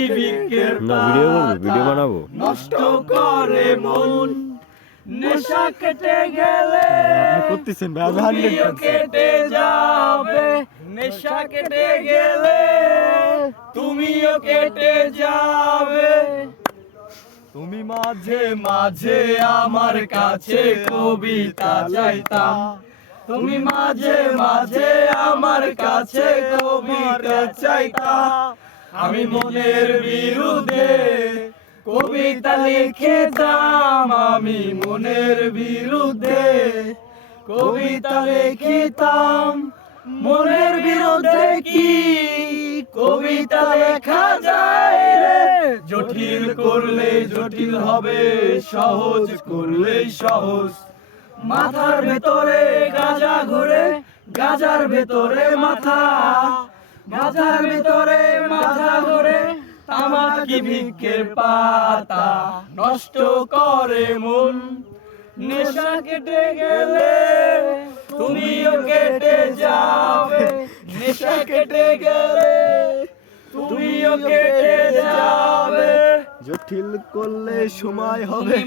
কি ভিক্ষের না ভিডিও বানাবো নষ্ট করে মন নেশা কেটে গেলে করতেছেন তুমিও কেটে যাবে নেশা কেটে গেলে তুমিও কেটে যাবে তুমি মাঝে মাঝে আমার কাছে কবিতা চাইতাম তুমি মাঝে মাঝে আমার কাছে কবিতা চাইতা আমি মনের বিরুদ্ধে কবিতা লিখিতাম আমি মনের বিরুদ্ধে কবিতা লিখিতাম মনের বিরুদ্ধে কি কবিতা লেখা যায় রে জটিল করলে জটিল হবে সহজ করলে সহজ মাথার ভেতরে গাজা ঘুরে গাজার ভেতরে মাথা গাজার ভেতরে মাথা ঘুরে তামাক কি ভিক্ষের পাতা নষ্ট করে মন নেশা কেটে গেলে তুমিও কেটে যাবে নেশা কেটে গেলে তুমিও কেটে যাবে জটিল করলে সময় হবে